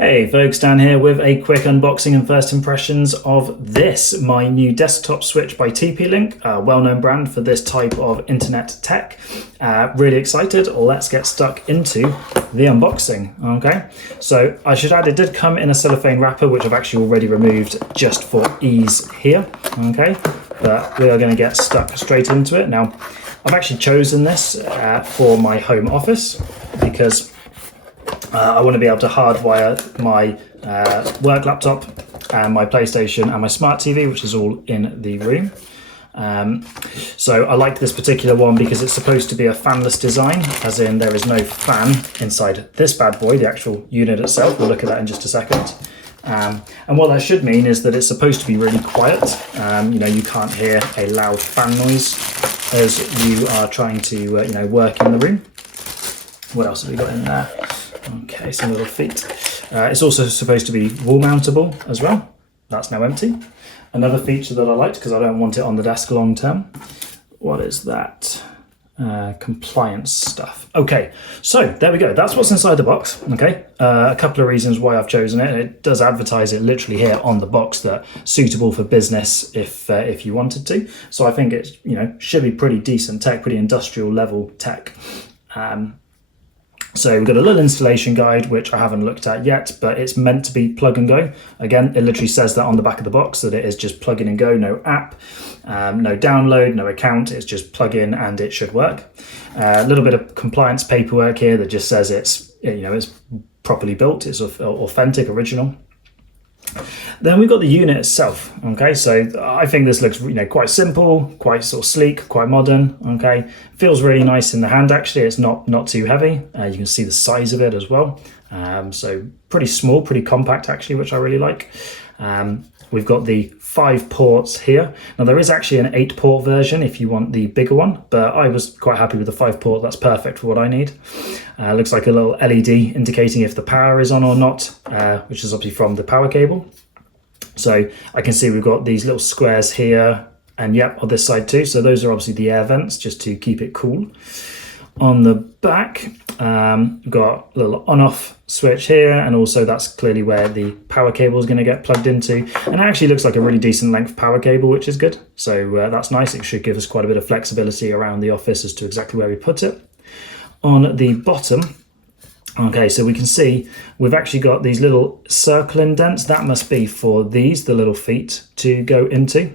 Hey folks, Dan here with a quick unboxing and first impressions of this, my new desktop switch by TP-Link, a well-known brand for this type of internet tech. Really excited, let's get stuck into the unboxing, okay? So I should add, it did come in a cellophane wrapper, which I've actually already removed just for ease here, okay? But we are gonna get stuck straight into it. Now, I've actually chosen this for my home office because I want to be able to hardwire my work laptop and my PlayStation and my smart TV, which is all in the room. So I like this particular one because it's supposed to be a fanless design, as in there is no fan inside this bad boy, the actual unit itself. We'll look at that in just a second. And what that should mean is that it's supposed to be really quiet. You can't hear a loud fan noise as you are trying to work in the room. What else have we got in there? Okay, some little feet. It's also supposed to be wall mountable as well. That's now empty. Another feature that I liked, because I don't want it on the desk long term. What is that? Compliance stuff. Okay, so there we go. That's what's inside the box. Okay, a couple of reasons why I've chosen it. It does advertise it literally here on the box that suitable for business if you wanted to. So I think it should be pretty decent tech, pretty industrial level tech. So we've got a little installation guide, which I haven't looked at yet, but it's meant to be plug and go. Again, it literally says that on the back of the box, that it is just plug in and go, no app, no download, no account, it's just plug in and it should work. A little bit of compliance paperwork here that just says it's properly built, it's authentic, original. Then we've got the unit itself, okay? So I think this looks quite simple, quite sort of sleek, quite modern, okay? Feels really nice in the hand, actually. It's not too heavy. You can see the size of it as well. So pretty small, pretty compact, actually, which I really like. We've got the 5 ports here. Now there is actually an 8-port version if you want the bigger one, but I was quite happy with the 5-port. That's perfect for what I need. Looks like a little LED indicating if the power is on or not, which is obviously from the power cable. So I can see we've got these little squares here and on this side too. So those are obviously the air vents just to keep it cool. On the back, we've got a little on-off switch here, and also that's clearly where the power cable is going to get plugged into. And it actually looks like a really decent length power cable, which is good. So that's nice. It should give us quite a bit of flexibility around the office as to exactly where we put it. On the bottom, okay, so we can see we've actually got these little circle indents. That must be for the little feet to go into.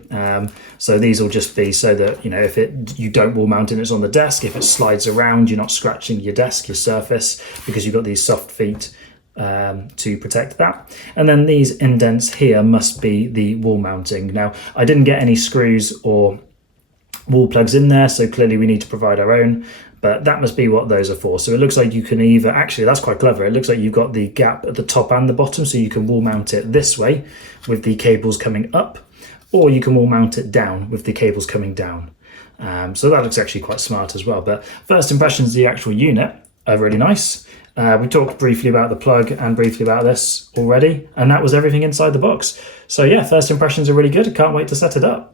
So these will just be so that, if you don't wall mount and it's on the desk, if it slides around, you're not scratching your desk, your surface, because you've got these soft feet to protect that. And then these indents here must be the wall mounting. Now, I didn't get any screws or wall plugs in there, so clearly we need to provide our own. But that must be what those are for. So it looks like you can either, actually that's quite clever, it looks like you've got the gap at the top and the bottom, so you can wall mount it this way with the cables coming up, or you can wall mount it down with the cables coming down. So that looks actually quite smart as well. But first impressions of the actual unit are really nice. We talked briefly about the plug and briefly about this already, and that was everything inside the box. So yeah, first impressions are really good. I can't wait to set it up.